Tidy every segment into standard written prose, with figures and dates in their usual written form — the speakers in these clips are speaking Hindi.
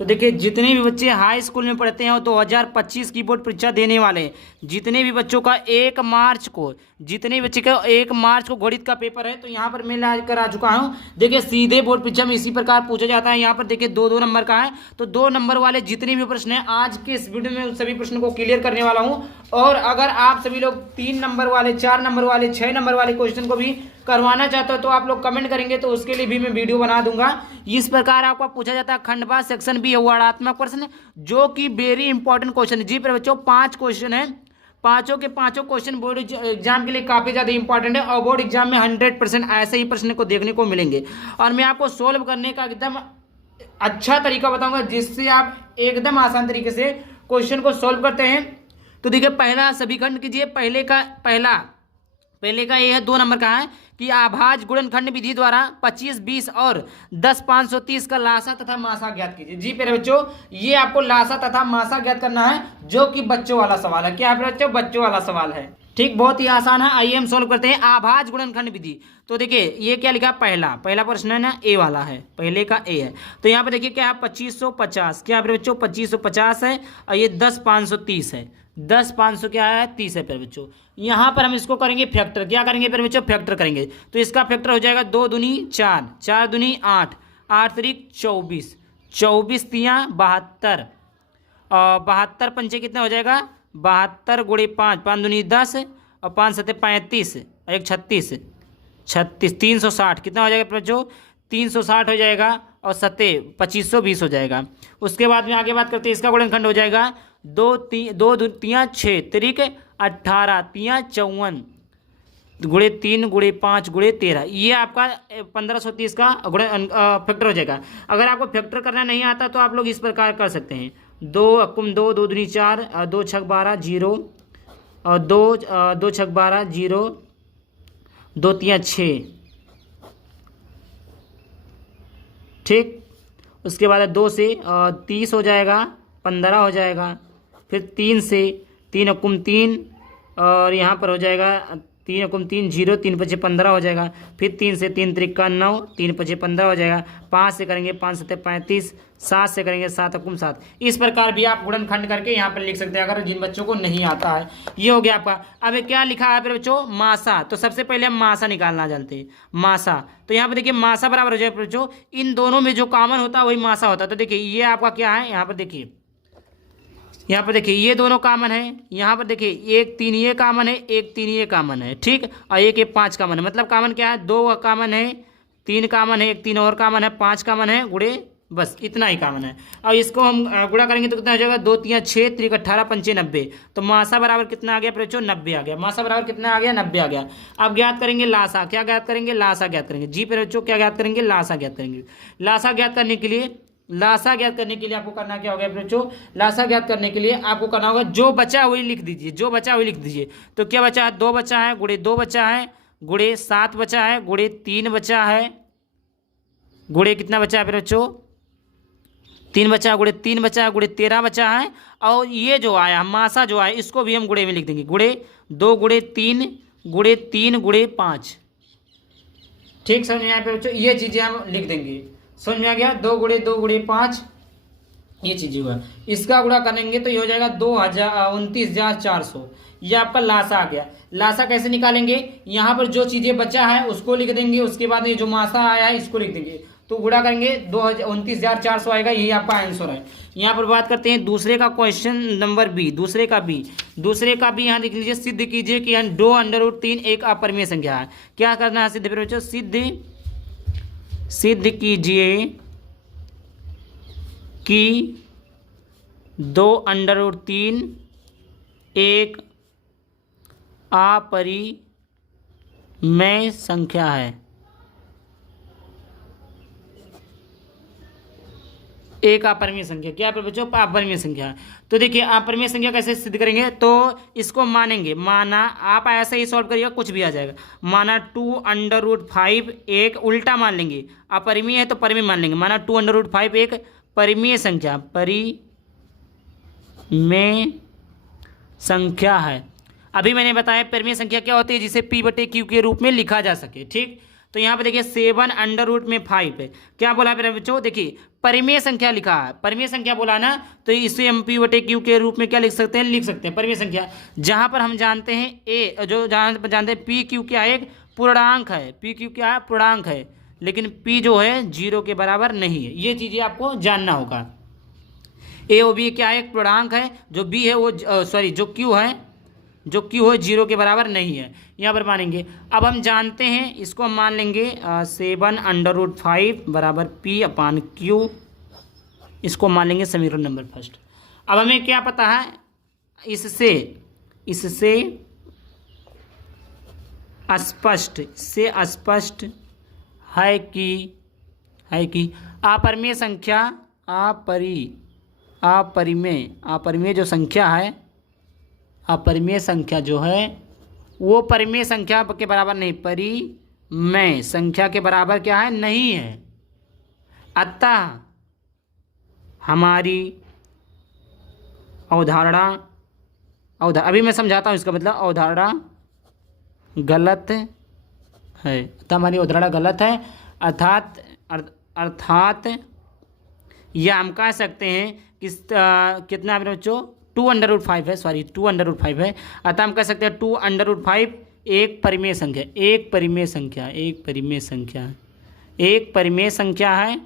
तो देखिए जितने भी बच्चे हाई स्कूल में पढ़ते हैं और 2025 की बोर्ड परीक्षा देने वाले हैं, जितने भी बच्चों का 1 मार्च को, जितने बच्चे का 1 मार्च को गणित का पेपर है, तो यहाँ पर मैं ला कर आ चुका हूँ। देखिए सीधे बोर्ड परीक्षा में इसी प्रकार पूछा जाता है। यहाँ पर देखिए 2-2 नंबर का है, तो 2 नंबर वाले जितने भी प्रश्न हैं आज के इस वीडियो में उन सभी प्रश्नों को क्लियर करने वाला हूँ। और अगर आप सभी लोग 3 नंबर वाले, 4 नंबर वाले, 6 नंबर वाले क्वेश्चन को भी करवाना चाहते हो तो आप लोग कमेंट करेंगे, तो उसके लिए भी मैं वीडियो बना दूंगा। इस प्रकार आपको पूछा जाता है खंडवा सेक्शन बी वर्णात्मक प्रश्न, जो कि वेरी इंपॉर्टेंट क्वेश्चन है। जी पर बच्चों 5 क्वेश्चन है, पांचों के पांचों क्वेश्चन बोर्ड एग्जाम के लिए काफी ज्यादा इंपॉर्टेंट है और बोर्ड एग्जाम में 100% ऐसे ही प्रश्न को देखने को मिलेंगे। और मैं आपको सोल्व करने का एकदम अच्छा तरीका बताऊंगा, जिससे आप एकदम आसान तरीके से क्वेश्चन को सोल्व करते हैं। तो देखिए पहला समीकरण कीजिए। पहले का ये है 2 नंबर का है कि अभाज्य गुणनखंड विधि द्वारा 25, 20 और 10, 530 का लासा तथा मासा ज्ञात कीजिए। जी प्यारे बच्चों, ये आपको लासा तथा मासा ज्ञात करना है, जो कि बच्चों वाला सवाल है। क्या प्यारे बच्चों, बच्चों वाला सवाल है। ठीक, बहुत ही आसान है। आइए हम सोल्व करते हैं अभाज्य गुणनखंड विधि। तो देखिए ये क्या लिखा, पहला प्रश्न है ना, ए वाला है, पहले का ए है। तो यहाँ पर देखिए क्या है 2550, क्या प्यारे बच्चों 2550 है और ये 10, 530 है। 10, 500 क्या है 30 है प्यारे बच्चों। यहाँ पर हम इसको करेंगे फैक्टर। क्या करेंगे प्यारे बच्चों, फैक्टर करेंगे। तो इसका फैक्टर हो जाएगा 2 दूनी 4, 4 दूनी 8, 8 त्रिक 24, 24 तियाँ 72 और 72 पंचे कितना हो जाएगा 72 गुणे 5, 5 दूनी 10 और 5 सत्ते 35 और 1 36, 360 कितना हो जाएगा बच्चों 360 हो जाएगा और सत्ते 2520 हो जाएगा। उसके बाद में आगे बात करते हैं, इसका गुणनखंड हो जाएगा 2 तियाँ 6 त्रिक 18 तियाँ 54 गुणे 3 गुणे 5 गुणे 13। ये आपका 1530 का फैक्टर हो जाएगा। अगर आपको फैक्टर करना नहीं आता तो आप लोग इस प्रकार कर सकते हैं। 2 अकुम 2, 2 दूनी 4, 2 छक 12 0 और 2 छक 12 0, 2 तियाँ 6। ठीक, उसके बाद 2 से 30 हो जाएगा, 15 हो जाएगा। फिर 3 से 3 अकुम 3 और यहाँ पर हो जाएगा 3 अकुम 3 0, 3 पचे 15 हो जाएगा। फिर 3 से 3 त्रिका 9, 3 पचे 15 हो जाएगा। 5 से करेंगे 5 सत्ते 35, 7 से करेंगे 7 अकुम 7। इस प्रकार भी आप गुणनखंड करके यहाँ पर लिख सकते हैं, अगर जिन बच्चों को नहीं आता है। ये हो गया आपका। अब क्या लिखा है फिर बच्चों, मासा। तो सबसे पहले हम मासा निकालना जानते हैं, मासा। तो यहाँ पर देखिए मासा बराबर हो जाएगा बच्चों, इन दोनों में जो कॉमन होता है वही मासा होता है। तो देखिए ये आपका क्या है, यहाँ पर देखिए, यहाँ पर देखिए ये दोनों कॉमन है। यहाँ पर देखिए 1 3 ये कॉमन है, 1 3 ये कॉमन है। ठीक, और 1 5 कॉमन है। मतलब कॉमन क्या है, 2 कॉमन है, 3 कॉमन है, 1 3 और कॉमन है, 5 कॉमन है, गुणे बस इतना ही कॉमन है। और इसको हम गुणा करेंगे तो कितना हो जाएगा 2 3 6 त्रिक 18 पंचे 90। तो मासा बराबर कितना आ गया बच्चों, 90 आ गया। मासा बराबर कितना आ गया, 90 आ गया। अब ज्ञात करेंगे लासा। क्या ज्ञात करेंगे, लासा ज्ञात करेंगे। जी बच्चों क्या ज्ञात करेंगे, लासा ज्ञात करेंगे। लासा ज्ञात करने के लिए आपको करना क्या होगा बच्चों, लासा ज्ञात करने के लिए आपको करना होगा जो बचा वही लिख दीजिए, जो बचा वही लिख दीजिए। तो क्या बचा है, 2 बचा है, गुणे 2 बचा है, गुणे 7 बचा है, गुणे 3 बचा है, गुणे कितना बचा है फिर बच्चों 3 बचा है, गुणे 3 बचा है, गुणे 13 बचा है। और ये जो आया मासा जो आया इसको भी हम गुणे में लिख देंगे, गुणे 2 गुणे 3 गुणे 3 गुणे 5। ठीक, समझ में आया फिर बच्चों, ये चीजें हम लिख देंगे। समझ में आ गया, 2 गुणे 2 गुणे 5 ये चीज हुआ। इसका गुणा करेंगे तो ये हो जाएगा 29,400। ये आपका लासा आ गया। लासा कैसे निकालेंगे, यहाँ पर जो चीजें बचा है उसको लिख देंगे, उसके बाद ये जो मासा आया है इसको लिख देंगे। तो गुणा करेंगे 29,400 आएगा, यही आपका आंसर है। यहाँ पर बात करते हैं दूसरे का क्वेश्चन नंबर बी। दूसरे का बी यहाँ लिख लीजिए, सिद्ध कीजिए कि 2 √3 एक अपरिमेय संख्या है। क्या करना है सिद्ध बच्चों, सिद्ध कीजिए कि 2 √3 एक अपरिमेय संख्या है। एक अपरिमेय संख्या, क्या बच्चों अपरिमेय संख्या। तो देखिए अपरिमेय संख्या कैसे सिद्ध करेंगे, तो इसको मानेंगे, माना आप ऐसे ही सॉल्व करिएगा कुछ भी आ जाएगा। माना 2 √5 एक उल्टा मान लेंगे, अपरिमेय है तो परिमेय मान लेंगे। माना 2 √5 एक परिमेय संख्या है। अभी मैंने बताया परिमेय संख्या क्या होती है, जिसे P/Q के रूप में लिखा जा सके। ठीक, तो यहाँ पे देखिए 7 अंडर रूट में 5 है। क्या बोला मेरे बच्चों, देखिए परिमेय संख्या लिखा है, परिमेय संख्या बोला ना, तो इसे MP बटे Q के रूप में क्या लिख सकते हैं, लिख सकते हैं परिमेय संख्या। जहाँ पर हम जानते हैं A, जो जहाँ पर जानते हैं PQ क्या है, एक पूर्णांक है, PQ क्या है, पूर्णांक है, लेकिन P जो है 0 के बराबर नहीं है। ये चीज़ें आपको जानना होगा। A और B क्या है, एक पूर्णांक है, जो B है वो जो Q है, जो Q है 0 के बराबर नहीं है, यहाँ पर मानेंगे। अब हम जानते हैं, इसको हम मान लेंगे 7 अंडर रूट 5 बराबर P अपान Q, इसको मान लेंगे समीकरण नंबर फर्स्ट। अब हमें क्या पता है, इससे स्पष्ट है कि अपरिमेय संख्या, अपरिमेय जो संख्या है, अपरिमेय संख्या जो है वो परिमेय संख्या के बराबर नहीं, परिमेय संख्या के बराबर क्या है, नहीं है। अतः हमारी अवधारणा अभी मैं समझाता हूँ इसका मतलब, अवधारणा गलत है, अतः हमारी अवधारणा गलत है, अर्थात या हम कह सकते हैं कि कितना मेरे बच्चों 2 अंडर रूट 5 है, 2 अंडर रूट 5 है। अतः हम कह सकते हैं 2 अंडर रूट 5 एक परिमेय संख्या है।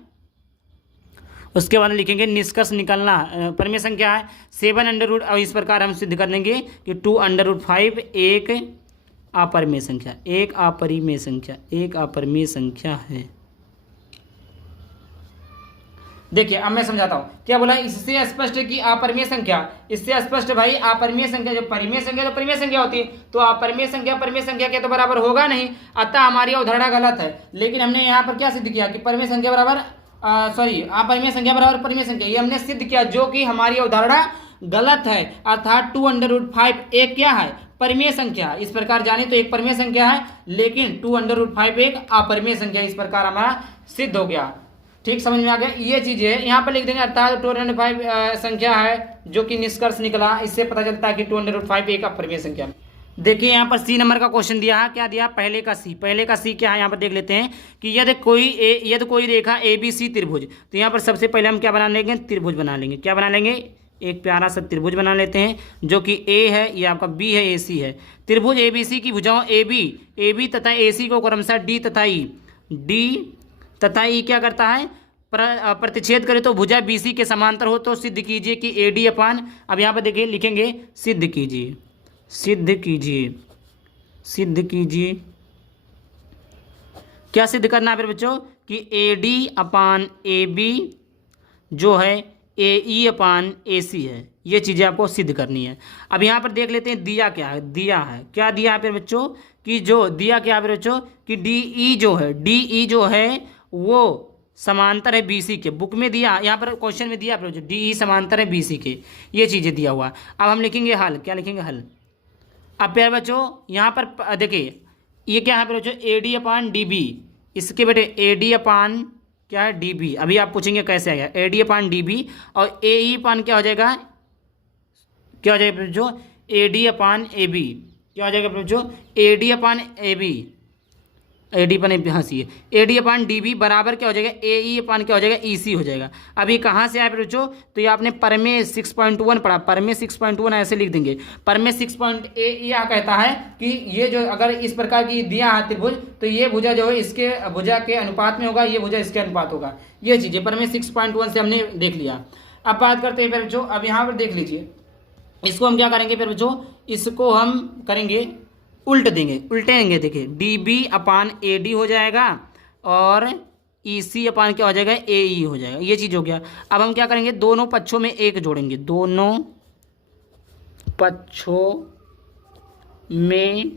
उसके बाद लिखेंगे निष्कर्ष निकालना, परिमेय संख्या है 7 अंडर रूट, और इस प्रकार हम सिद्ध कर लेंगे कि 2 अंडर रूट 5 एक अपरिमेय संख्या है। देखिए अब मैं समझाता हूँ, क्या बोला, इससे स्पष्ट है कि अपरिमेय संख्या, इससे स्पष्ट भाई अपरिमेय संख्या, जो परिमेय संख्या तो परिमेय संख्या होती है, तो अपरिमेय संख्या के तो बराबर होगा नहीं, अतः हमारी अवधारणा गलत है। लेकिन हमने यहाँ पर क्या सिद्ध किया कि परिमेय संख्या बराबर अपरिमेय संख्या बराबर परिमेय संख्या, ये हमने सिद्ध किया, जो कि हमारी अवधारणा गलत है। अर्थात 2 अंडर रूट 5 एक क्या है, परिमेय संख्या। इस प्रकार जाने तो एक परिमेय संख्या है, लेकिन 2 अंडर रूट 5 एक अपरिमेय संख्या, इस प्रकार हमारा सिद्ध हो गया। ठीक, समझ में आ गया। ये चीज़ है, यहाँ पर लिख देंगे अर्थात 2 अंडर 5 संख्या है, जो कि निष्कर्ष निकला, इससे पता चलता है कि 2 अंडर रूट 5 एक अपरिमेय संख्या। देखिए यहाँ पर C नंबर का क्वेश्चन दिया है, क्या दिया, पहले का C क्या है, यहाँ पर देख लेते हैं कि यदि कोई रेखा ABC त्रिभुज, तो यहाँ पर सबसे पहले हम क्या बना लेंगे, त्रिभुज बना लेंगे। क्या बना लेंगे, एक प्यारा सा त्रिभुज बना लेते हैं, जो कि A है, ये आपका B है, AC है। त्रिभुज ABC की भुजाओं AB तथा AC को क्रमशः D तथा E क्या करता है, प्रतिच्छेद करे तो भुजा BC के समांतर हो, तो सिद्ध कीजिए कि AD अपान, अब यहाँ पर देखिए लिखेंगे सिद्ध कीजिए क्या सिद्ध करना है फिर बच्चों, कि AD अपान AB जो है AE अपान AC है। ये चीज़ें आपको सिद्ध करनी है। अब यहाँ पर देख लेते हैं दिया क्या है, क्या दिया है फिर बच्चों, कि जो दिया क्या है फिर बच्चों, कि DE जो है वो समांतर है BC के। बुक में दिया, यहाँ पर क्वेश्चन में दिया फिर DE समांतर है BC के, ये चीज़ें दिया हुआ। अब हम लिखेंगे हल, क्या लिखेंगे, हल। अब प्यारे बच्चों यहाँ पर देखिए ये क्या है फिर बच्चों, AD अपान DB, इसके बेटे AD अपान क्या है DB। अभी आप पूछेंगे कैसे आएगा, AD अपान DB, और AE अपान क्या हो जाएगा फिर बच्चों, AD अपान AB, क्या हो जाएगा फिर बच्चों, AD अपान AB, AD अपान AB, हाँ सी है, AD अपान DB बराबर क्या हो जाएगा, AE अपान क्या हो जाएगा, EC हो जाएगा। अभी कहाँ से आया फिर बच्चों, तो ये आपने परमेय 6.1 पढ़ा, परमेय 6.1 ऐसे लिख देंगे। परमेय 6.1 यह कहता है कि ये जो अगर इस प्रकार की दिया है त्रिभुज, तो ये भुजा जो है इसके भुजा के अनुपात में होगा, ये भुजा इसके अनुपात होगा। ये चीज़ें परमेय 6.1 से हमने देख लिया। अब बात करते हैं फिर बच्चों, अब यहाँ पर देख लीजिए, इसको हम क्या करेंगे फिर बच्चों, इसको हम करेंगे उल्टेंगे। देखिए DB अपान AD हो जाएगा, और EC अपान क्या हो जाएगा, AE हो जाएगा। ये चीज़ हो गया। अब हम क्या करेंगे, दोनों पक्षों में 1 जोड़ेंगे, दोनों पक्षों में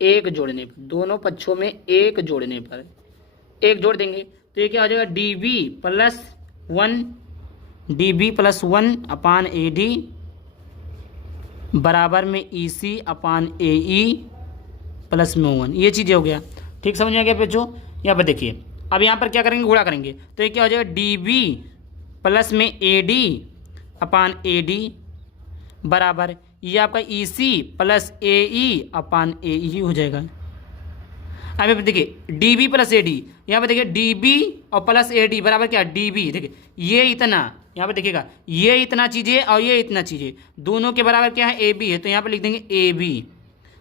1 जोड़ने पर 1 जोड़ देंगे, तो ये क्या हो जाएगा, DB प्लस 1 अपान AD बराबर में EC अपान AE प्लस में 1। ये चीज़ हो गया। ठीक, समझ में आ गया बच्चों। यहाँ पर देखिए, अब यहाँ पर क्या करेंगे, गुणा करेंगे, तो ये क्या हो जाएगा, DB प्लस में AD अपान AD बराबर ये आपका EC plus AE upon AE हो जाएगा। अब देखिए D B plus A D, यहाँ पे देखिए डी बी और प्लस ए डी बराबर क्या, डी बी। देखिए ये इतना, यहाँ पे देखिएगा ये इतना चीज़ें और ये इतना चीज़ें, दोनों के बराबर क्या है, ए बी है। तो यहाँ पे लिख देंगे ए बी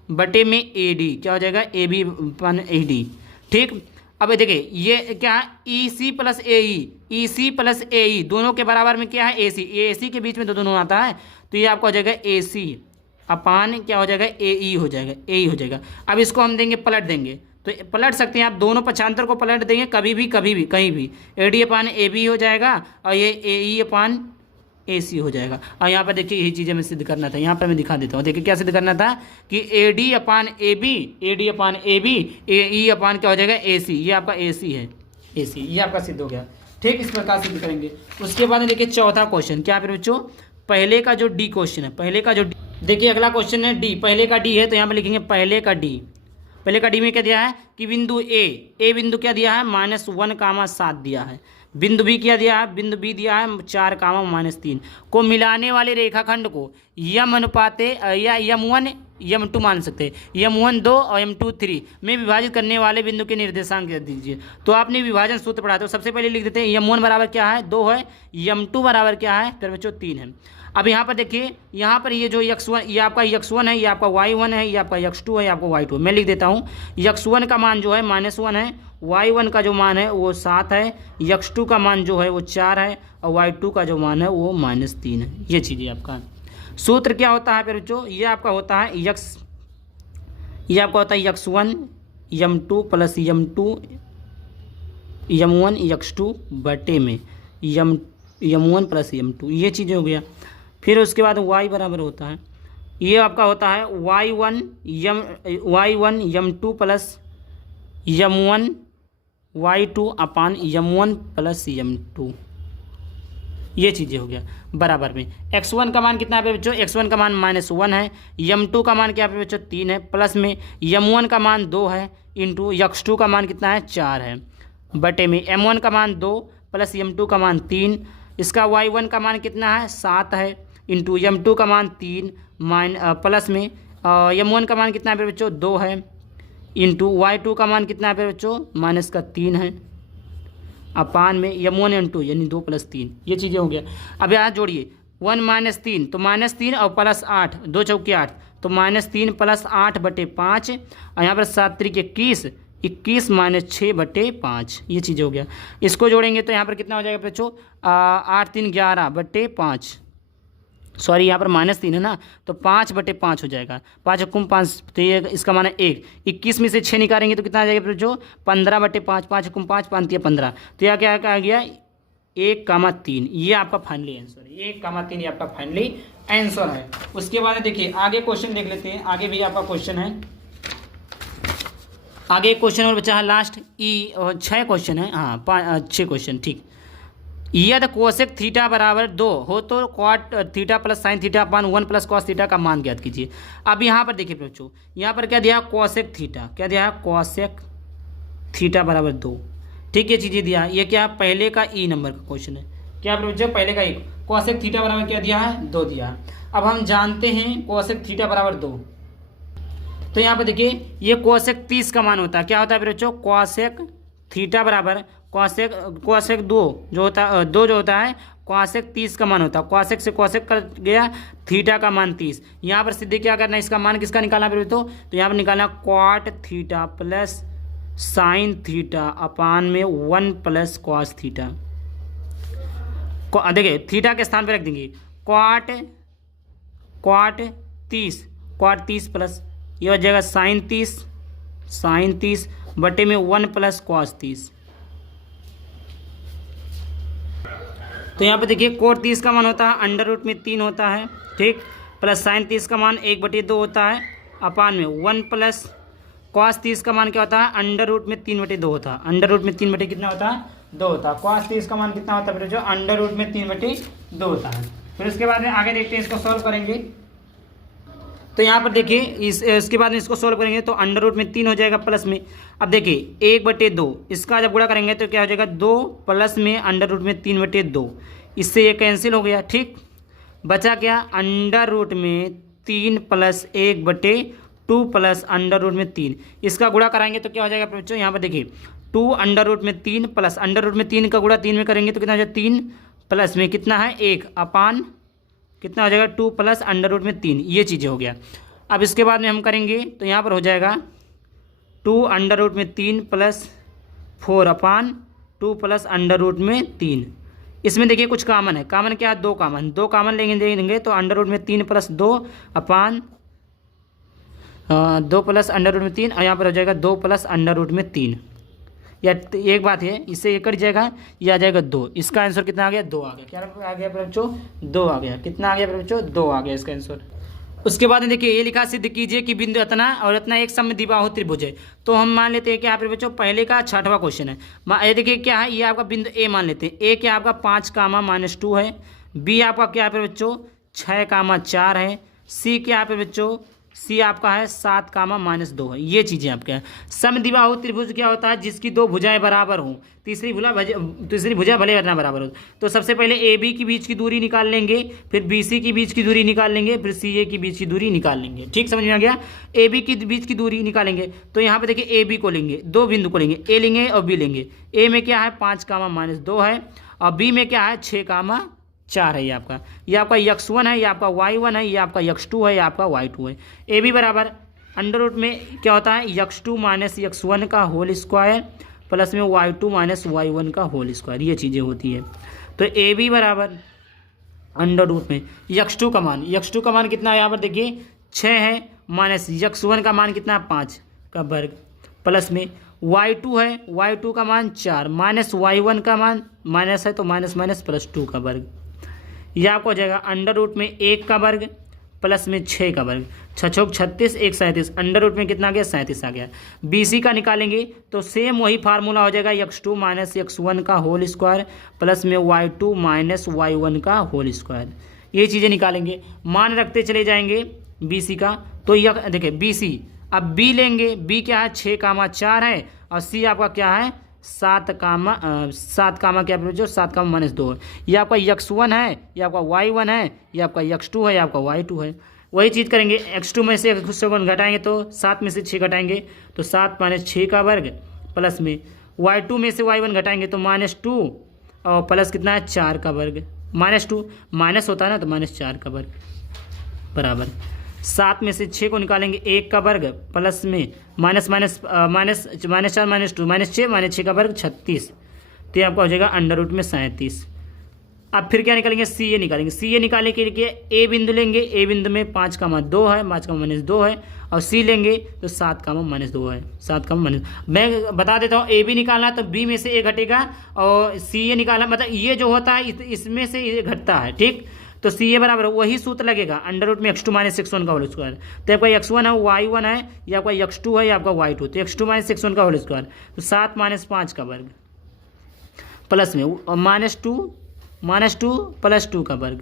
बटे में ए डी, क्या हो जाएगा, A B upon A D. ठीक, अब देखिए ये क्या है, ई सी प्लस ए ई सी प्लस ए ई, दोनों के बराबर में क्या है, ए सी के बीच में तो दोनों आता है, तो ये आपका हो जाएगा ए सी अपान क्या हो जाएगा, ए ई हो जाएगा, ए ई हो जाएगा। अब इसको हम देंगे पलट देंगे, तो पलट सकते हैं आप, दोनों पक्षांतर को पलट देंगे कभी भी कहीं भी, ए डी अपान ए बी हो जाएगा और ये ए ई अपान ए सी हो जाएगा। और यहाँ पर देखिए यही चीज़ हमें सिद्ध करना था, यहाँ पर मैं दिखा देता हूँ। देखिए क्या सिद्ध करना था कि A D upon A B, A D upon A B, A E upon क्या हो जाएगा, ए सी, ये आपका ए सी है, ए सी, ये आपका सिद्ध हो गया। ठीक, इस प्रकार सिद्ध करेंगे। उसके बाद देखिए चौथा क्वेश्चन क्या फिर बच्चों, पहले का जो डी क्वेश्चन है, पहले का जो देखिए अगला क्वेश्चन है डी, पहले का डी है, तो यहाँ पर लिखेंगे पहले का डी। पहले का डी में क्या दिया है कि बिंदु ए बिंदु क्या दिया है, -1,7 दिया है। बिंदु बी क्या दिया है, बिंदु बी दिया है 4,-3 को मिलाने वाले रेखाखंड को यम अनुपाते या यम1 यम2 मान सकते हैं, यम1 2 और यम2 3 में विभाजित करने वाले बिंदु के निर्देशांक दीजिए। तो आपने विभाजन सूत्र पढ़ा, तो सबसे पहले लिख देते हैं यम1 बराबर क्या है, 2 है, यम2 बराबर क्या है फिर बच्चों 3 है। अब यहाँ पर देखिए, यहाँ पर ये जो x1, ये आपका x1 है, ये आपका y1 है, ये आपका x2 है, ये आपका y2 है। मैं लिख देता हूँ x1 का मान जो है -1 है, y1 का जो मान है वो 7 है, x2 का मान जो है वो 4 है और y2 का जो मान है वो -3 है। ये चीज़ें आपका सूत्र क्या होता है फिर बच्चों, ये आपका होता है ये आपका होता है x1 यम2 प्लस यम2 यम1 x2 बटे में यम1 प्लस यम2, ये चीज़ें हो गया। फिर उसके बाद y बराबर होता है, ये आपका होता है y1 यम2 प्लस यम1 y2 अपान यम1 प्लस यम2, ये चीज़ें हो गया बराबर में। x1 का मान कितना है बच्चों, x1 का मान -1 है, यम2 का मान क्या है बच्चों 3 है, प्लस में यम1 का मान 2 है, इंटू x2 का मान कितना है 4 है, बटे में m1 का मान 2 प्लस यम2 का मान 3, इसका y1 का मान कितना है 7 है, इंटू यम2 का मान 3 प्लस में यम1 का मान कितना है बच्चों 2 है, इंटू y2 का मान कितना है बच्चों -3 है, अपान में यम1 यम2 यानी 2 + 3, ये चीज़ें हो गया। अब यहाँ जोड़िए 1 - 3 तो -3 और +8, 2 चौके 8, तो -3 + 8 बटे 5, और यहाँ पर 7 × 21 21 - 6 बटे 5, ये चीज़ हो गया। इसको जोड़ेंगे तो यहाँ पर कितना हो जाएगा बच्चों 8 3 11 बटे 5, सॉरी यहाँ पर -3 है ना, तो 5 बटे 5 हो जाएगा, 5 × 5 तो ये इसका मान है 1, 21 में से 6 निकालेंगे तो कितना आ जाएगा जो 15 बटे 5, 5 × 5 5 × 15, तो यह क्या आ गया 1,3, ये आपका फाइनली आंसर है, 1,3 ये आपका फाइनली आंसर है। उसके बाद देखिए आगे क्वेश्चन देख लेते हैं, आगे भी आपका क्वेश्चन है, आगे एक क्वेश्चन और बचा है लास्ट 6 क्वेश्चन है, हाँ 6 क्वेश्चन। ठीक, यदि कोसेक थीटा बराबर 2 हो तो cot theta plus sine theta upon 1 plus cos theta का मान ज्ञात कीजिए। अब यहाँ पर देखिए बच्चों, यहाँ पर क्या दिया कोसेक थीटा, क्या दिया है कोसेक थीटा बराबर 2, ठीक है चीज़ें दिया है। ये क्या पहले का ई नंबर का क्वेश्चन है, क्या बच्चों पहले का ई कोसेक थीटा बराबर क्या दिया है 2 दिया है। अब हम जानते हैं कोसेक थीटा बराबर 2, तो यहाँ पर देखिए ये कोसेक 30 का मान होता है, क्या होता है बच्चों कोसेक थीटा बराबर कोसेक 2 जो होता है 2 जो होता है कोसेक 30 का मान होता है, कोसेक से कोसेक कर गया, थीटा का मान 30। यहाँ पर सीधे क्या करना है, इसका मान किसका निकालना फिर तो यहाँ पर निकालना cot theta plus sine theta upon में 1 प्लस कॉस थीटा। देखिए थीटा के स्थान पर रख देंगे कॉट 30 प्लस ये हो जाएगा साइन 30 बटे में 1 प्लस कॉस 30। तो यहाँ पे देखिए कोट 30 का मान होता है √3 होता है, ठीक, प्लस साइन 30 का मान 1/2 होता है, अपान में 1 प्लस कॉस 30 का मान क्या होता है √3/2 होता है, √3 बटे कितना होता है 2 होता है। कॉस 30 का मान कितना होता है फिर जो √3/2 होता है। फिर उसके बाद में आगे देखते हैं, इसको सॉल्व करेंगे। तो यहाँ पर देखिए इसके बाद में इसको सोल्व करेंगे तो √3 हो जाएगा प्लस में। अब देखिए 1/2 इसका जब गुणा करेंगे तो क्या हो जाएगा 2 प्लस में √3/2, इससे ये कैंसिल हो गया, ठीक, बचा क्या √3 प्लस 1/2 2 प्लस अंडर रूट में 3, इसका गुणा कराएंगे तो क्या हो जाएगा बच्चों, यहाँ पर देखिए 2 अंडर रूट में 3 प्लस अंडर रूट में 3 का गुणा 3 में करेंगे तो कितना हो जाएगा 3 प्लस में कितना है 1 अपान कितना हो जाएगा 2 प्लस अंडर रूट में 3, ये चीज़ें हो गया। अब इसके बाद में हम करेंगे तो यहाँ पर हो जाएगा 2 अंडर रूट में 3 प्लस 4 अपान 2 प्लस अंडर रूट में 3। इसमें देखिए कुछ कॉमन है, कॉमन क्या है, 2 कॉमन लेंगे तो अंडर रूट में 3 प्लस 2 अपान 2 प्लस अंडर रूट में 3 और यहाँ पर हो जाएगा 2 प्लस अंडर रूट में 3। या एक बात है, इससे ये कट जाएगा, ये आ जाएगा 2। इसका आंसर कितना आ गया, 2 आ गया। क्या आ गया बच्चों, 2 आ गया। कितना आ गया बच्चों, 2 आ गया इसका आंसर। उसके बाद देखिए ये लिखा सिद्ध कीजिए कि बिंदु इतना और इतना एक समद्विबाहु त्रिभुज है। तो हम मान लेते हैं कि यहाँ पे बच्चों पहले का 6वां क्वेश्चन है। ये देखिए क्या है, ये आपका बिंदु ए मान लेते हैं। ए क्या आपका 5, -2 है। बी आपका क्या है बच्चों 6, 4 है। सी क्या है बच्चों, सी आपका है 7, -2 है। ये चीज़ें आपके हैं। समद्विबाहु त्रिभुज क्या होता है, जिसकी 2 भुजाएं बराबर हों, तीसरी भुजा भले ना बराबर हो। तो सबसे पहले ए बी के बीच की दूरी निकाल लेंगे, फिर बी सी की बीच की दूरी निकाल लेंगे, फिर सी ए की बीच की दूरी निकाल लेंगे। ठीक समझ में आ गया। ए बी की बीच की दूरी निकालेंगे तो यहाँ पे देखिए ए बी को लेंगे, 2 बिंदु को लेंगे, ए लेंगे और बी लेंगे। ए में क्या है 5, -2 है और बी में क्या है 6, 4 है। ये आपका x1 है, ये आपका y1 है, ये आपका x2 है, ये आपका y2 है। ए बी बराबर अंडर रूट में क्या होता है x2 - x1 का होल स्क्वायर प्लस में y2 - y1 का होल स्क्वायर, ये चीज़ें होती है। तो ए बी बराबर अंडर रूट में x2 का मान कितना है, यहाँ पर देखिए 6 है, माइनस x1 का मान कितना है 5 का वर्ग प्लस में y2 है, y2 का मान 4 माइनस y1 का मान माइनस है तो माइनस प्लस 2 का वर्ग। यह आपको हो जाएगा अंडर रूट में 1 का वर्ग प्लस में 6 का वर्ग, 6 छोक 36, 1 37, अंडर रूट में कितना आ गया 37 आ गया। BC का निकालेंगे तो सेम वही फार्मूला हो जाएगा x2 - x1 का होल स्क्वायर प्लस में y2 - y1 का होल स्क्वायर। ये चीज़ें निकालेंगे, मान रखते चले जाएंगे BC का। तो यह देखिए BC, अब B लेंगे, B क्या है 6, 4 है और C आपका क्या है 7, क्या बच्चों 7, -2 है। ये आपका x1 है, ये आपका y1 है, ये आपका x2 है, ये आपका y2 है। वही चीज़ करेंगे, x2 में से x1 घटाएंगे तो 7 में से 6 घटाएंगे तो 7 - 6 का वर्ग प्लस में y2 में से y1 घटाएंगे तो -2 और प्लस कितना है 4 का वर्ग, -2 माइनस होता है ना तो -4 का वर्ग बराबर 7 में से 6 को निकालेंगे 1 का वर्ग प्लस में -4 -2 -6 का वर्ग 36। तो ये आपका हो जाएगा अंडर रूट में 37। अब फिर क्या निकालेंगे, सी ए निकालेंगे। सी ए निकालने के लिए ए बिंदु लेंगे, ए बिंदु में 5, 2 है, 5, -2 है और सी लेंगे तो 7, -2 है, 7, मैं बता देता हूँ। ए बी निकालना तो बी में से ए घटेगा और सी ए निकालना मतलब ये जो होता है इसमें से ये घटता है। ठीक, तो सी ए बराबर वही सूत्र लगेगा अंडर रूट में x2 - x1 का होल स्क्वायर। तो आपका x1 है, y1 है, या आपका x2 है, या आपका y2। तो x2 - x1 का होल स्क्वायर तो 7 - 5 का वर्ग प्लस में -2 प्लस 2 का वर्ग।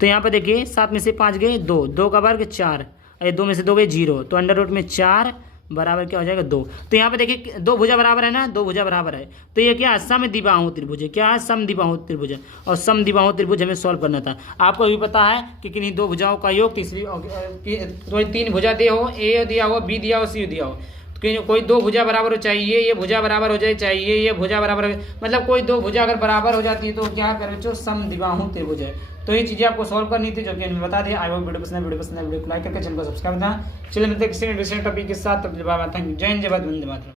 तो यहाँ पर देखिए 7 में से 5 गए 2, 2 का वर्ग 4, अरे 2 में से 2 गए 0, तो अंडर रूट में 4 बराबर क्या हो जाएगा 2। तो यहाँ पे देखिए 2 भुजा बराबर है ना, 2 भुजा बराबर है तो ये क्या है समद्विबाहु त्रिभुज है। क्या है, समद्विबाहु त्रिभुज है। और समद्विबाहु त्रिभुज हमें सॉल्व करना था। आपको भी पता है कि किन्हीं 2 भुजाओं का योग, तीसरी कोई 3 भुजा दे हो, ए दिया हो, बी दिया हो, सी दिया हो, तो कोई 2 भुजा बराबर हो चाहिए, ये भुजा बराबर हो जाए चाहिए, ये भुजा बराबर हो, मतलब कोई 2 भुजा अगर बराबर हो जाती है तो क्या करें बच्चों, समद्विबाहु त्रिभुज है। तो ये चीज़ें आपको सॉल्व करनी थी जो कि हमने बता दिया। आई होप वीडियो पसंद को लाइक करके चैनल को सब्सक्राइब करना। चलिए मिलते हैं किसी टॉपिक के साथ, तब जय हिंद, जय भारत, वंदे मातरम।